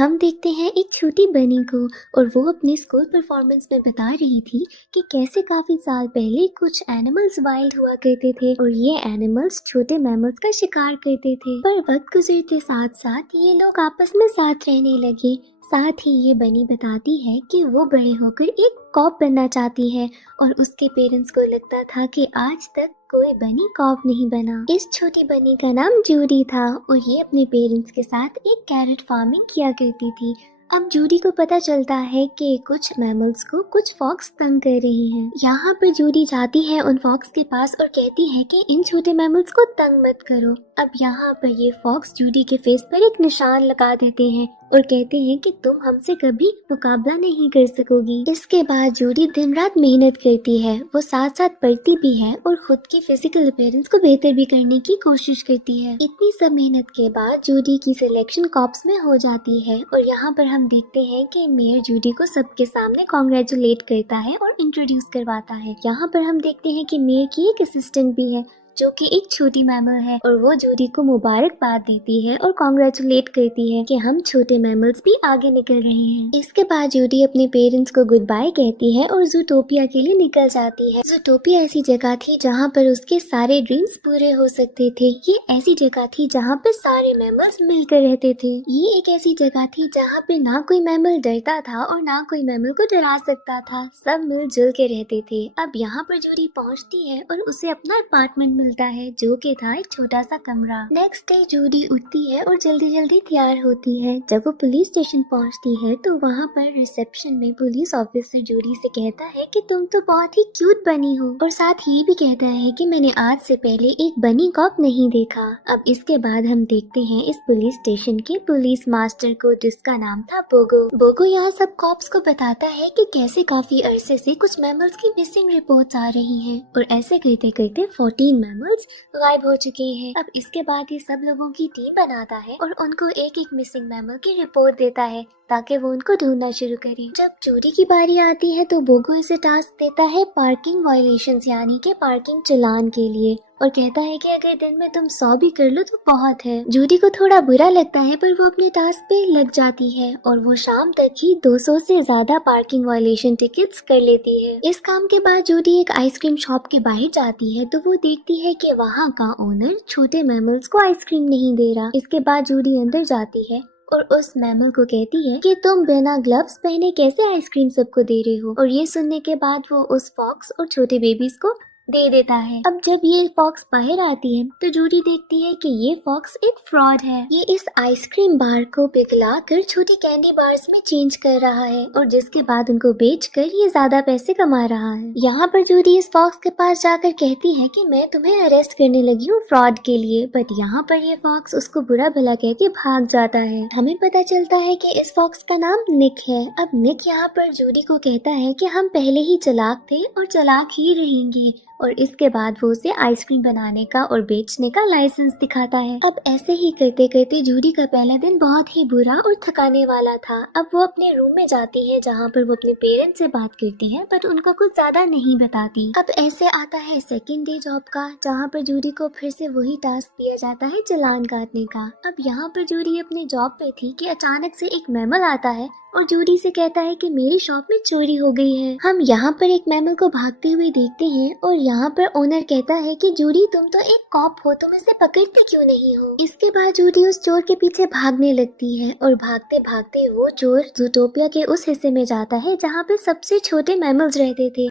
हम देखते हैं एक छोटी बनी को और वो अपने स्कूल परफॉर्मेंस में बता रही थी कि कैसे काफी साल पहले कुछ एनिमल्स वाइल्ड हुआ करते थे और ये एनिमल्स छोटे मैमल्स का शिकार करते थे। पर वक्त गुजरते साथ साथ ये लोग आपस में साथ रहने लगे। साथ ही ये बनी बताती है कि वो बड़े होकर एक कॉप बनना चाहती है और उसके पेरेंट्स को लगता था कि आज तक कोई बनी कॉप नहीं बना। इस छोटी बनी का नाम जूडी था और ये अपने पेरेंट्स के साथ एक कैरेट फार्मिंग किया करती थी। अब जूडी को पता चलता है कि कुछ मैमल्स को कुछ फॉक्स तंग कर रही हैं। यहाँ पर जूडी जाती है उन फॉक्स के पास और कहती है कि इन छोटे मैमल्स को तंग मत करो। अब यहाँ पर ये फॉक्स जूडी के फेस पर एक निशान लगा देते हैं और कहते हैं कि तुम हमसे कभी मुकाबला नहीं कर सकोगी। इसके बाद जूडी दिन रात मेहनत करती है, वो साथ साथ पढ़ती भी है और खुद की फिजिकल अपीयरेंस को बेहतर भी करने की कोशिश करती है। इतनी सब मेहनत के बाद जूडी की सिलेक्शन कॉप्स में हो जाती है और यहाँ पर हम देखते हैं कि मेयर जूडी को सबके सामने कॉन्ग्रेचुलेट करता है और इंट्रोड्यूस करवाता है। यहाँ पर हम देखते हैं कि मेयर की एक असिस्टेंट भी है जो कि एक छोटी मैमल है और वो जूडी को मुबारकबाद देती है और कॉन्ग्रेचुलेट करती है कि हम छोटे मैमल्स भी आगे निकल रहे हैं। इसके बाद जूडी अपने पेरेंट्स को गुड बाय कहती है और जूटोपिया के लिए निकल जाती है। जूटोपिया ऐसी जगह थी जहाँ पर उसके सारे ड्रीम्स पूरे हो सकते थे। ये ऐसी जगह थी जहाँ पे सारे मैमल्स मिलकर रहते थे। ये एक ऐसी जगह थी जहाँ पे ना कोई मैमल डरता था और ना कोई मैमल को डरा सकता था। सब मिलजुल के रहते थे। अब यहाँ पर जूडी पहुँचती है और उसे अपना अपार्टमेंट मिलता है जो कि था एक छोटा सा कमरा। नेक्स्ट डे जूडी उठती है और जल्दी जल्दी तैयार होती है। जब वो पुलिस स्टेशन पहुंचती है तो वहाँ पर रिसेप्शन में पुलिस ऑफिसर जूडी से कहता है कि तुम तो बहुत ही क्यूट बनी हो और साथ ही भी कहता है कि मैंने आज से पहले एक बनी कॉप नहीं देखा। अब इसके बाद हम देखते हैं इस पुलिस स्टेशन के पुलिस मास्टर को जिसका नाम था बोगो। बोगो यहाँ सब कॉप्स को बताता है कि कैसे काफी अरसे से कुछ मैमल्स की मिसिंग रिपोर्ट्स आ रही हैं और ऐसे करते करते 14 मैमल्स गायब हो चुके हैं। अब इसके बाद ये सब लोगों की टीम बनाता है और उनको एक एक मिसिंग मैमल की रिपोर्ट देता है ताकि वो उनको ढूंढना शुरू करें। जब जूडी की बारी आती है तो बोगो इसे टास्क देता है पार्किंग वायलेशंस यानी कि पार्किंग चालान के लिए और कहता है कि अगर दिन में तुम 100 भी कर लो तो बहुत है। जूडी को थोड़ा बुरा लगता है पर वो अपने टास्क पे लग जाती है और वो शाम तक ही 200 से ज्यादा पार्किंग वायलेशन टिकट्स कर लेती है। इस काम के बाद जूडी एक आइसक्रीम शॉप के बाहर जाती है तो वो देखती है कि वहाँ का ओनर छोटे मैमल्स को आइसक्रीम नहीं दे रहा। इसके बाद जूडी अंदर जाती है और उस मैमल को कहती है कि तुम बिना ग्लव्स पहने कैसे आइसक्रीम सबको दे रहे हो। और ये सुनने के बाद वो उस फॉक्स और छोटे बेबीज को दे देता है। अब जब ये फॉक्स बाहर आती है तो जूडी देखती है कि ये फॉक्स एक फ्रॉड है। ये इस आइसक्रीम बार को पिघला कर छोटी कैंडी बार्स में चेंज कर रहा है और जिसके बाद उनको बेचकर ये ज्यादा पैसे कमा रहा है। यहाँ पर जूडी इस फॉक्स के पास जाकर कहती है कि मैं तुम्हें अरेस्ट करने लगी हूँ फ्रॉड के लिए। बट यहाँ पर ये फॉक्स उसको बुरा भला कह के भाग जाता है। हमें पता चलता है कि इस फॉक्स का नाम निक है। अब निक यहाँ पर जूडी को कहता है कि हम पहले ही चालाक थे और चालाक ही रहेंगे और इसके बाद वो उसे आइसक्रीम बनाने का और बेचने का लाइसेंस दिखाता है। अब ऐसे ही करते करते जूडी का पहला दिन बहुत ही बुरा और थकाने वाला था। अब वो अपने रूम में जाती है जहाँ पर वो अपने पेरेंट्स से बात करती है बट उनका कुछ ज्यादा नहीं बताती। अब ऐसे आता है सेकेंड डे जॉब का जहाँ पर जूडी को फिर से वही टास्क दिया जाता है चालान काटने का। अब यहाँ पर जूडी अपने जॉब पे थी कि अचानक से एक मैमल आता है और जूडी से कहता है कि मेरी शॉप में चोरी हो गई है। हम यहाँ पर एक मैमल को भागते हुए देखते हैं और यहाँ पर ओनर कहता है कि जूडी तुम तो एक कॉप हो, तुम इसे पकड़ते क्यों नहीं हो। इसके बाद जूडी उस चोर के पीछे भागने लगती है और भागते भागते वो चोर जूटोपिया के उस हिस्से में जाता है जहाँ पे सबसे छोटे मैमल्स रहते थे।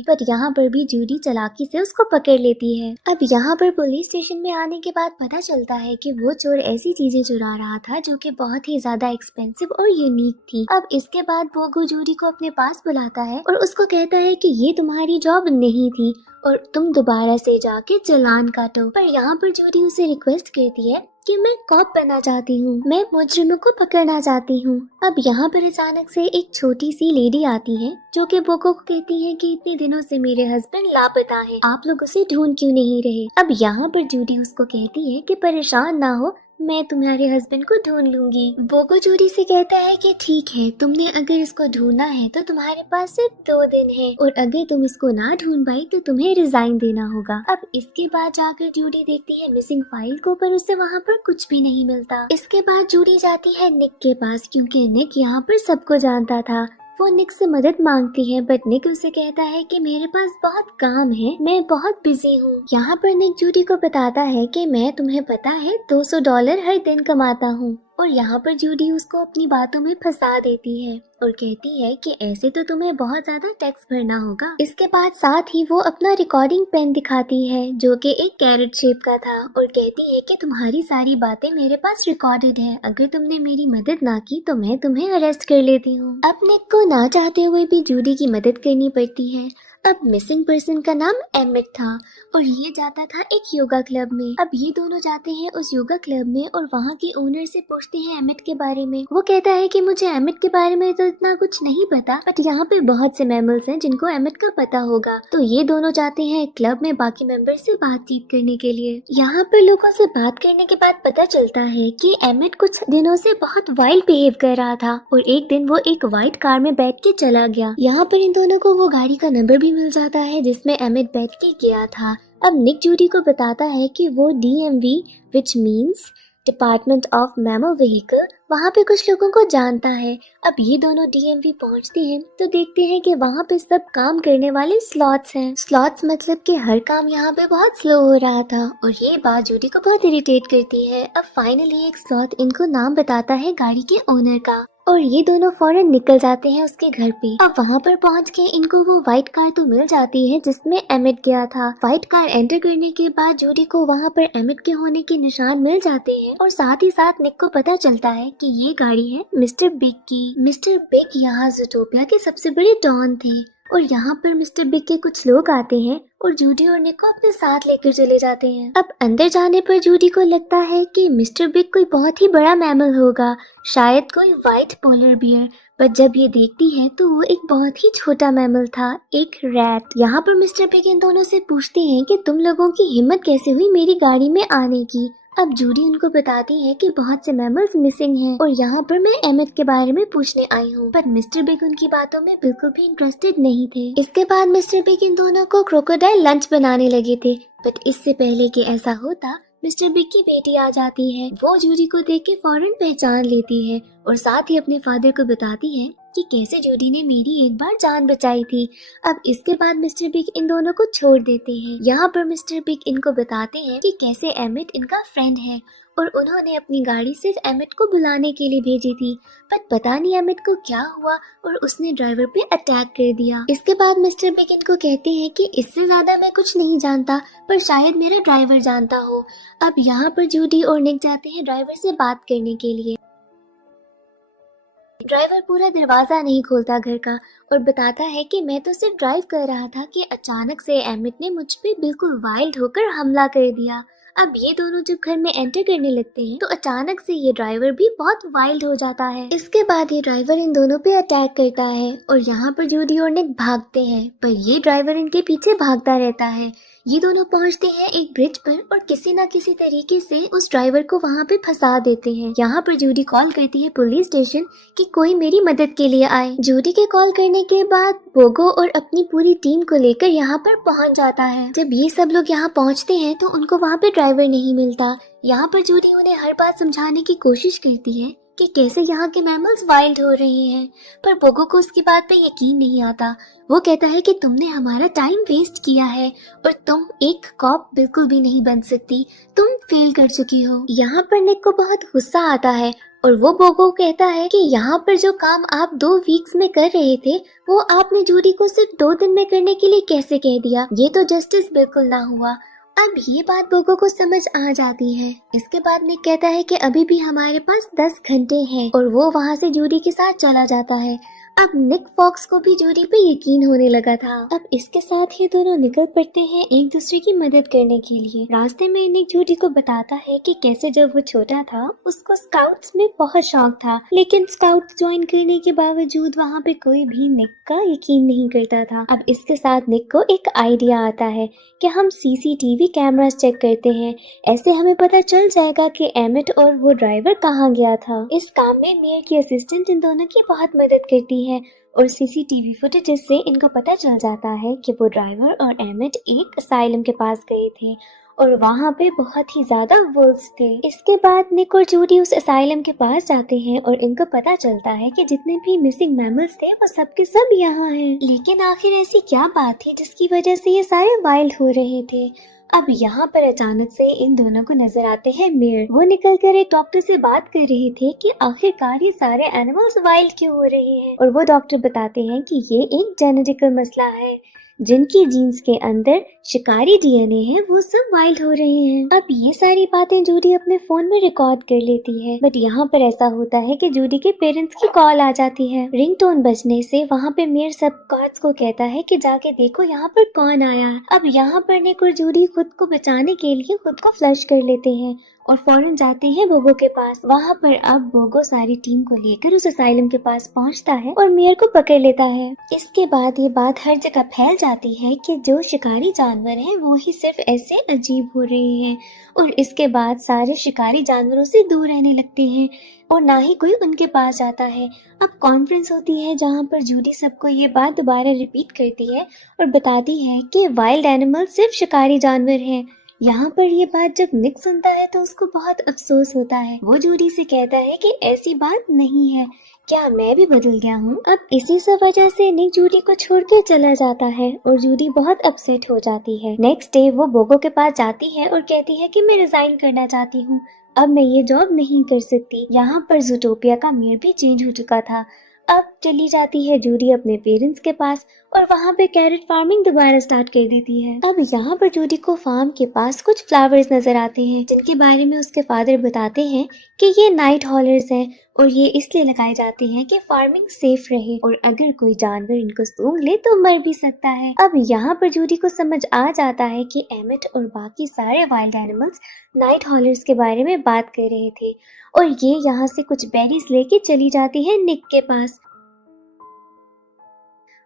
पर यहाँ पर भी जूडी चालाकी से उसको पकड़ लेती है। अब यहाँ पर पुलिस स्टेशन में आने के बाद पता चलता है कि वो चोर ऐसी चीजें चुरा रहा था जो कि बहुत ही ज्यादा एक्सपेंसिव और यूनिक थी। अब इसके बाद बोगो जूडी को अपने पास बुलाता है और उसको कहता है कि ये तुम्हारी जॉब नहीं थी और तुम दोबारा से जाके चालान काटो। पर यहाँ पर जूडी उसे रिक्वेस्ट करती है कि मैं कॉप बनना चाहती हूँ, मैं मुजरिमों को पकड़ना चाहती हूँ। अब यहाँ पर अचानक से एक छोटी सी लेडी आती है जो कि बोगो को कहती है कि इतने दिनों से मेरे हस्बैंड लापता है, आप लोग उसे ढूंढ क्यों नहीं रहे। अब यहाँ पर जूडी उसको कहती है कि परेशान ना हो, मैं तुम्हारे हस्बैंड को ढूंढ लूंगी। बोगो जूडी से कहता है कि ठीक है, तुमने अगर इसको ढूंढना है तो तुम्हारे पास सिर्फ 2 दिन है और अगर तुम इसको ना ढूंढ पाई तो तुम्हें रिजाइन देना होगा। अब इसके बाद जाकर जूडी देखती है मिसिंग फाइल को, पर उसे वहाँ पर कुछ भी नहीं मिलता। इसके बाद जूडी जाती है निक के पास, क्योंकि निक यहाँ पर सबको जानता था। वो निक से मदद मांगती है, बट निक उसे कहता है कि मेरे पास बहुत काम है, मैं बहुत बिजी हूँ। यहाँ पर निक जूडी को बताता है कि मैं, तुम्हें पता है, $200 हर दिन कमाता हूँ। और यहाँ पर जूडी उसको अपनी बातों में फंसा देती है और कहती है कि ऐसे तो तुम्हें बहुत ज्यादा टैक्स भरना होगा। इसके बाद साथ ही वो अपना रिकॉर्डिंग पेन दिखाती है जो कि एक कैरेट शेप का था और कहती है कि तुम्हारी सारी बातें मेरे पास रिकॉर्डेड है, अगर तुमने मेरी मदद ना की तो मैं तुम्हें अरेस्ट कर लेती हूँ। अब निक को ना चाहते हुए भी जूडी की मदद करनी पड़ती है। अब मिसिंग पर्सन का नाम एमिट था और ये जाता था एक योगा क्लब में। अब ये दोनों जाते हैं उस योगा क्लब में और वहाँ के ओनर से पूछते हैं एमिट के बारे में। वो कहता है कि मुझे एमिट के बारे में तो इतना कुछ नहीं पता, बट यहाँ पे बहुत से मैमल्स हैं जिनको एमिट का पता होगा। तो ये दोनों जाते हैं क्लब में बाकी मेंबर से बातचीत करने के लिए। यहाँ पर लोगों से बात करने के बाद पता चलता है कि एमिट कुछ दिनों से बहुत वाइल्ड बिहेव कर रहा था और एक दिन वो एक व्हाइट कार में बैठ के चला गया। यहाँ पर इन दोनों को वो गाड़ी का नंबर भी मिल जाता है जिसमें एमिट बैठ के गया था। अब निक जूडी को बताता है कि वो DMV which means department of mammal vehicle, वहाँ पे कुछ लोगों को जानता है। अब ये दोनों DMV पहुँचते हैं तो देखते हैं कि वहाँ पे सब काम करने वाले स्लॉट्स हैं। स्लॉट्स मतलब कि हर काम यहाँ पे बहुत स्लो हो रहा था और ये बात जूडी को बहुत इरिटेट करती है। अब फाइनली एक स्लॉट इनको नाम बताता है गाड़ी के ओनर का और ये दोनों फौरन निकल जाते हैं उसके घर पे। अब वहाँ पर पहुँच के इनको वो व्हाइट कार तो मिल जाती है जिसमें एमिट गया था। व्हाइट कार एंटर करने के बाद जूडी को वहाँ पर एमिट के होने के निशान मिल जाते हैं और साथ ही साथ निक को पता चलता है कि ये गाड़ी है मिस्टर बिग की। मिस्टर बिग यहाँ ज़ूटोपिया के सबसे बड़े डॉन थे और यहाँ पर मिस्टर बिग के कुछ लोग आते हैं और जूडी और निक को अपने साथ लेकर चले जाते हैं। अब अंदर जाने पर जूडी को लगता है कि मिस्टर बिग कोई बहुत ही बड़ा मैमल होगा, शायद कोई व्हाइट पोलर बियर, पर जब ये देखती है तो वो एक बहुत ही छोटा मैमल था, एक रैट। यहाँ पर मिस्टर बिग इन दोनों से पूछते हैं कि तुम लोगों की हिम्मत कैसे हुई मेरी गाड़ी में आने की। अब जूडी उनको बताती है कि बहुत से मैमल्स मिसिंग हैं और यहाँ पर मैं एमिट के बारे में पूछने आई हूँ, पर मिस्टर बिग उनकी बातों में बिल्कुल भी इंटरेस्टेड नहीं थे। इसके बाद मिस्टर बिग इन दोनों को क्रोकोडाइल लंच बनाने लगे थे, बट इससे पहले कि ऐसा होता मिस्टर बिग की बेटी आ जाती है। वो जूडी को देख के फौरन पहचान लेती है और साथ ही अपने फादर को बताती है कि कैसे जूडी ने मेरी एक बार जान बचाई थी। अब इसके बाद मिस्टर बिग इन दोनों को छोड़ देते हैं। यहाँ पर मिस्टर बिग इनको बताते हैं कि कैसे एमिट इनका फ्रेंड है और उन्होंने अपनी गाड़ी सिर्फ एमिट को बुलाने के लिए भेजी थी, पर पता नहीं एमिट को क्या हुआ और उसने ड्राइवर पे अटैक कर दिया। इसके बाद मिस्टर बिग इनको कहते हैं कि इससे ज्यादा मैं कुछ नहीं जानता, पर शायद मेरा ड्राइवर जानता हो। अब यहाँ पर जूडी और निक जाते हैं ड्राइवर से बात करने के लिए। ड्राइवर पूरा दरवाजा नहीं खोलता घर का और बताता है कि मैं तो सिर्फ ड्राइव कर रहा था कि अचानक से एमिट ने मुझ पे बिल्कुल वाइल्ड होकर हमला कर दिया। अब ये दोनों जब घर में एंटर करने लगते हैं तो अचानक से ये ड्राइवर भी बहुत वाइल्ड हो जाता है। इसके बाद ये ड्राइवर इन दोनों पे अटैक करता है और यहाँ पर जूडी और निक भागते हैं, पर ये ड्राइवर इनके पीछे भागता रहता है। ये दोनों पहुंचते हैं एक ब्रिज पर और किसी न किसी तरीके से उस ड्राइवर को वहाँ पे फंसा देते हैं। यहाँ पर जूडी कॉल करती है पुलिस स्टेशन कि कोई मेरी मदद के लिए आए। जूडी के कॉल करने के बाद बोगो और अपनी पूरी टीम को लेकर यहाँ पर पहुँच जाता है। जब ये सब लोग यहाँ पहुँचते हैं तो उनको वहाँ पे ड्राइवर नहीं मिलता। यहाँ पर जूडी उन्हें हर बात समझाने की कोशिश करती है कि कैसे यहाँ के मैमल्स वाइल्ड हो रहे हैं, पर बोगो को उसकी बात पे यकीन नहीं आता। वो कहता है कि तुमने हमारा टाइम वेस्ट किया है और तुम एक कॉप बिल्कुल भी नहीं बन सकती, तुम फेल कर चुकी हो। यहाँ पर निक को बहुत गुस्सा आता है और वो बोगो कहता है कि यहाँ पर जो काम आप 2 वीक्स में कर रहे थे वो आपने जूडी को सिर्फ 2 दिन में करने के लिए कैसे कह दिया, ये तो जस्टिस बिल्कुल ना हुआ। अब ये बात बोगो को समझ आ जाती है। इसके बाद निक कहता है कि अभी भी हमारे पास 10 घंटे हैं और वो वहाँ से जूडी के साथ चला जाता है। अब निक फॉक्स को भी जूडी पे यकीन होने लगा था। अब इसके साथ ये दोनों निकल पड़ते हैं एक दूसरे की मदद करने के लिए। रास्ते में निक जूडी को बताता है कि कैसे जब वो छोटा था उसको स्काउट्स में बहुत शौक था, लेकिन स्काउट्स ज्वाइन करने के बावजूद वहाँ पे कोई भी निक का यकीन नहीं करता था। अब इसके साथ निक को एक आइडिया आता है कि हम सीसीटीवी कैमरास चेक करते हैं, ऐसे हमें पता चल जाएगा कि एमिट और वो ड्राइवर कहाँ गया था। इस काम में मेयर की असिस्टेंट इन दोनों की बहुत मदद करती है और सीसीटीवी फुटेजेस से इनको पता चल जाता है कि वो ड्राइवर और एमिट एक असाइलम के पास गए थे और वहाँ पे बहुत ही ज्यादा वुल्व्स थे। इसके बाद निक और जूडी उस असाइलम के पास जाते हैं और इनको पता चलता है कि जितने भी मिसिंग मैमल्स थे वो सब के सब यहाँ हैं। लेकिन आखिर ऐसी क्या बात थी जिसकी वजह से ये सारे वाइल्ड हो रहे थे। अब यहाँ पर अचानक से इन दोनों को नजर आते हैं मेयर। वो निकलकर एक डॉक्टर से बात कर रहे थे कि आखिरकार ये सारे एनिमल्स वाइल्ड क्यों हो रहे हैं, और वो डॉक्टर बताते हैं कि ये एक जेनेटिकल मसला है, जिनकी जीन्स के अंदर शिकारी डीएनए है वो सब वाइल्ड हो रहे हैं। अब ये सारी बातें जूडी अपने फोन में रिकॉर्ड कर लेती है, बट यहाँ पर ऐसा होता है कि जूडी के पेरेंट्स की कॉल आ जाती है। रिंगटोन बजने से वहाँ पे मेयर सब गार्ड्स को कहता है कि जाके देखो यहाँ पर कौन आया है। अब यहाँ पर निक और जूडी खुद को बचाने के लिए खुद को फ्लश कर लेते हैं और फौरन जाते हैं बोगो के पास। वहाँ पर अब बोगो सारी टीम को लेकर उस असाइलम के पास पहुँचता है और मेयर को पकड़ लेता है। इसके बाद ये बात हर जगह फैल जाती है कि जो शिकारी जानवर हैं वो ही सिर्फ ऐसे अजीब हो रहे हैं, और इसके बाद सारे शिकारी जानवरों से दूर रहने लगते हैं और ना ही कोई उनके पास जाता है। अब कॉन्फ्रेंस होती है जहाँ पर जूडी सबको ये बात दोबारा रिपीट करती है और बताती है कि वाइल्ड एनिमल सिर्फ शिकारी जानवर हैं। यहाँ पर ये बात जब निक सुनता है तो उसको बहुत अफसोस होता है। वो जूडी से कहता है कि ऐसी बात नहीं है, क्या मैं भी बदल गया हूँ। अब इसी सब वजह से निक जूडी को छोड़ के चला जाता है और जूडी बहुत अपसेट हो जाती है। नेक्स्ट डे वो बोगो के पास जाती है और कहती है कि मैं रिजाइन करना चाहती हूँ, अब मैं ये जॉब नहीं कर सकती। यहाँ पर जूटोपिया का मेयर भी चेंज हो चुका था। अब चली जाती है जूडी अपने पेरेंट्स के पास और वहाँ पे कैरेट फार्मिंग दोबारा स्टार्ट कर देती है। अब यहाँ पर जूडी को फार्म के पास कुछ फ्लावर्स नजर आते हैं जिनके बारे में उसके फादर बताते हैं कि ये नाइट हॉलर्स हैं और ये इसलिए लगाए जाते हैं कि फार्मिंग सेफ रहे और अगर कोई जानवर इनको सूंघ ले तो मर भी सकता है। अब यहाँ पर जूडी को समझ आ जाता है कि एमिट और बाकी सारे वाइल्ड एनिमल्स नाइट हॉलर्स के बारे में बात कर रहे थे और ये यहाँ से कुछ बेरीज लेके चली जाती है निक के पास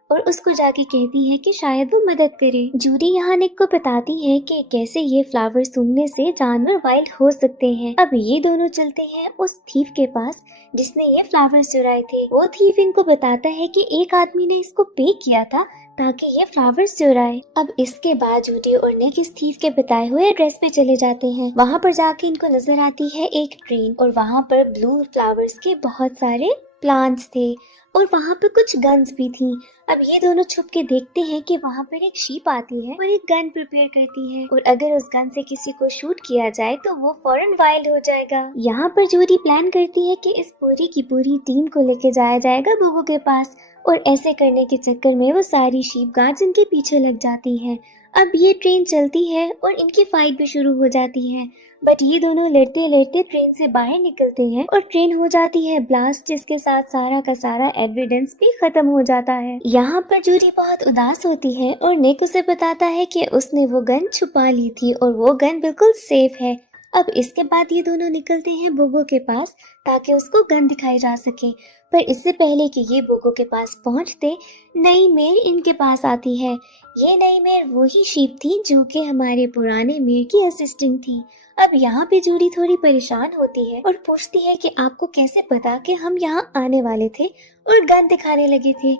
और उसको जाके कहती है कि शायद वो मदद करे। जूडी यहाँ निक को बताती है कि कैसे ये फ्लावर सूंघने से जानवर वाइल्ड हो सकते हैं। अब ये दोनों चलते हैं उस थीफ के पास जिसने ये फ्लावर्स चुराए थे। वो थीफ इनको बताता है कि एक आदमी ने इसको पे किया था ताकि ये फ्लावर्स चुराए। अब इसके बाद जूडी और निक इस थीफ के बताए हुए एड्रेस पे चले जाते हैं। वहाँ पर जाके इनको नजर आती है एक ट्रेन और वहाँ पर ब्लू फ्लावर्स के बहुत सारे प्लांट्स थे और वहाँ पे कुछ गन्स भी थी। अब ये दोनों छुप के देखते हैं कि वहाँ पर एक शीप आती है और एक गन प्रिपेयर करती है और अगर उस गन से किसी को शूट किया जाए तो वो फौरन वाइल्ड हो जाएगा। यहाँ पर जूडी प्लान करती है कि इस पूरी की पूरी टीम को लेके जाया जाएगा बोगो के पास और ऐसे करने के चक्कर में वो सारी शीप गार्ड्स इनके पीछे लग जाती हैं। अब ये ट्रेन चलती है और इनकी फाइट भी शुरू हो जाती है, बट ये दोनों लड़ते लड़ते ट्रेन से बाहर निकलते हैं और ट्रेन हो जाती है ब्लास्ट, जिसके साथ सारा का सारा एविडेंस भी खत्म हो जाता है। यहाँ पर जूडी बहुत उदास होती है और निक उसे बताता है कि उसने वो गन छुपा ली थी और वो गन बिल्कुल सेफ है। अब इसके बाद ये दोनों निकलते हैं बोगो के पास ताकि उसको गन दिखाई जा सके, पर इससे पहले कि ये बोगो के पास पहुंचते नई मेयर इनके पास आती है। ये नई मेयर वही शीप थी जो कि हमारे पुराने मेयर की असिस्टेंट थी। अब यहाँ पे जूडी थोड़ी परेशान होती है और पूछती है कि आपको कैसे पता कि हम यहाँ आने वाले थे और गन दिखाने लगे थे,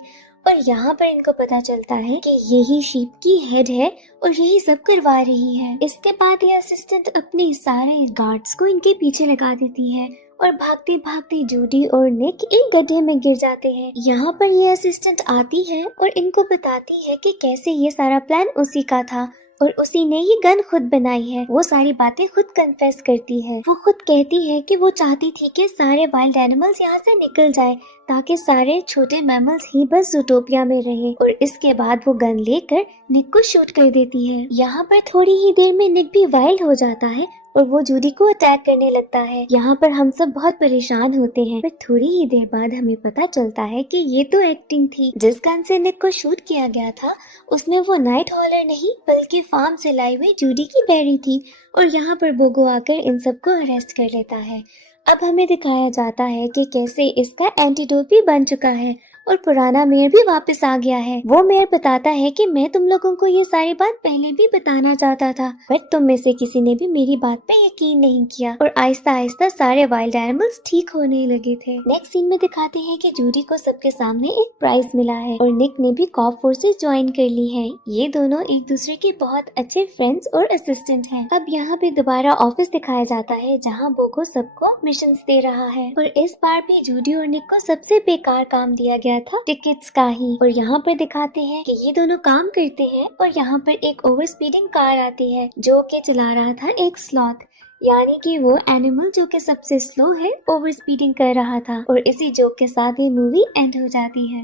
और यहाँ पर इनको पता चलता है कि यही शीप की हेड है और यही सब करवा रही है। इसके बाद ये असिस्टेंट अपने सारे गार्ड्स को इनके पीछे लगा देती है और भागते भागते जूडी और निक एक गड्ढे में गिर जाते हैं। यहाँ पर ये असिस्टेंट आती है और इनको बताती है कि कैसे ये सारा प्लान उसी का था और उसी ने ये गन खुद बनाई है। वो सारी बातें खुद कन्फेस करती है। वो खुद कहती है कि वो चाहती थी कि सारे वाइल्ड एनिमल्स यहाँ से निकल जाए ताकि सारे छोटे मैमल्स ही बस ज़ूटोपिया में रहे, और इसके बाद वो गन लेकर निक को शूट कर देती है। यहाँ पर थोड़ी ही देर में निक भी वाइल्ड हो जाता है और वो जूडी को अटैक करने लगता है। यहाँ पर हम सब बहुत परेशान होते हैं, पर थोड़ी ही देर बाद हमें पता चलता है कि ये तो एक्टिंग थी। जिस गन से निक को शूट किया गया था उसमें वो नाइट हॉलर नहीं बल्कि फार्म से लाई हुई जूडी की बेरी थी। और यहाँ पर बोगो आकर इन सबको अरेस्ट कर लेता है। अब हमें दिखाया जाता है कि कैसे इसका एंटीडोट भी बन चुका है और पुराना मेयर भी वापस आ गया है। वो मेयर बताता है कि मैं तुम लोगों को ये सारी बात पहले भी बताना चाहता था, बट तुम में से किसी ने भी मेरी बात पे यकीन नहीं किया और आहिस्ता आहिस्ता सारे वाइल्ड एनिमल्स ठीक होने लगे थे। नेक्स्ट सीन में दिखाते हैं कि जूडी को सबके सामने एक प्राइज मिला है और निक ने भी कॉप फोर्सेस ज्वाइन कर ली है। ये दोनों एक दूसरे के बहुत अच्छे फ्रेंड्स और असिस्टेंट हैं। अब यहाँ पे दोबारा ऑफिस दिखाया जाता है जहाँ बोगो सबको मिशंस दे रहा है और इस बार भी जूडी और निक को सबसे बेकार काम दिया गया था टिकट्स का ही। और यहाँ पर दिखाते हैं कि ये दोनों काम करते हैं और यहाँ पर एक ओवर स्पीडिंग कार आती है जो कि चला रहा था एक स्लॉथ, यानी कि वो एनिमल जो कि सबसे स्लो है ओवर स्पीडिंग कर रहा था। और इसी जोक के साथ ये मूवी एंड हो जाती है।